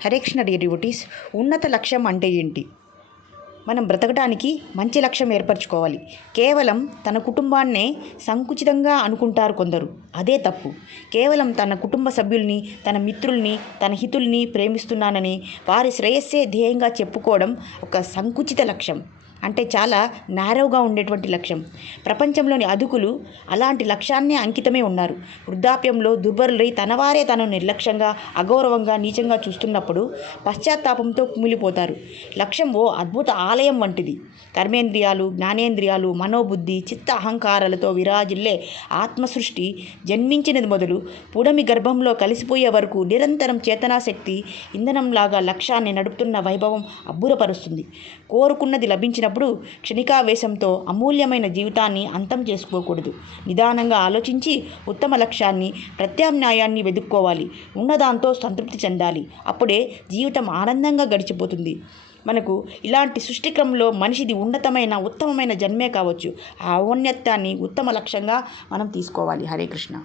Hare Krishna devotees ఉన్నత లక్ష్యం అంటే ఏంటి? మనం బ్రతకడానికి మంచి లక్ష్యం ఏర్పరచుకోవాలి. కేవలం తన కుటుంబాన్నే సంకుచితంగా అనుకుంటారు కొందరు. అదే తప్పు. కేవలం తన కుటుంబ సభ్యుల్ని తన మిత్రుల్ని తన హితుల్ని ప్రేమిస్తున్నానని వారి శ్రేయస్సే ధ్యేయంగా చెప్పుకోవడం ఒక సంకుచిత లక్ష్యం. అంటే చాలా నారోగా ఉండేటువంటి లక్ష్యం. ప్రపంచంలోని అదుకులు అలాంటి లక్ష్యాన్నే అంకితమే ఉన్నారు. వృద్ధాప్యంలో దుర్బలులై తనవారే తను నిర్లక్ష్యంగా అగౌరవంగా నీచంగా చూస్తున్నప్పుడు పశ్చాత్తాపంతో కుమిలిపోతారు. లక్ష్యం ఓ అద్భుత ఆలయం వంటిది. కర్మేంద్రియాలు జ్ఞానేంద్రియాలు మనోబుద్ధి చిత్త అహంకారాలతో విరాజిల్లే ఆత్మసృష్టి జన్మించినది మొదలు పుడమి గర్భంలో కలిసిపోయే వరకు నిరంతరం చేతనాశక్తి ఇంధనంలాగా లక్ష్యాన్ని నడుపుతున్న వైభవం అబ్బురపరుస్తుంది. కోరుకున్నది లభించినప్పుడు క్షణికావేశంతో అమూల్యమైన జీవితాన్ని అంతం చేసుకోకూడదు. నిదానంగా ఆలోచించి ఉత్తమ లక్ష్యాన్ని ప్రత్యామ్నాయాన్ని వెదుక్కోవాలి. ఉన్నదాంతో సంతృప్తి చెందాలి. అప్పుడే జీవితం ఆనందంగా గడిచిపోతుంది. మనకు ఇలాంటి సృష్టిక్రమంలో మనిషిది ఉన్నతమైన ఉత్తమమైన జన్మే కావచ్చు. ఆ ఔన్నత్యాన్ని ఉత్తమ లక్ష్యంగా మనం తీసుకోవాలి. హరే కృష్ణ.